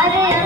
말을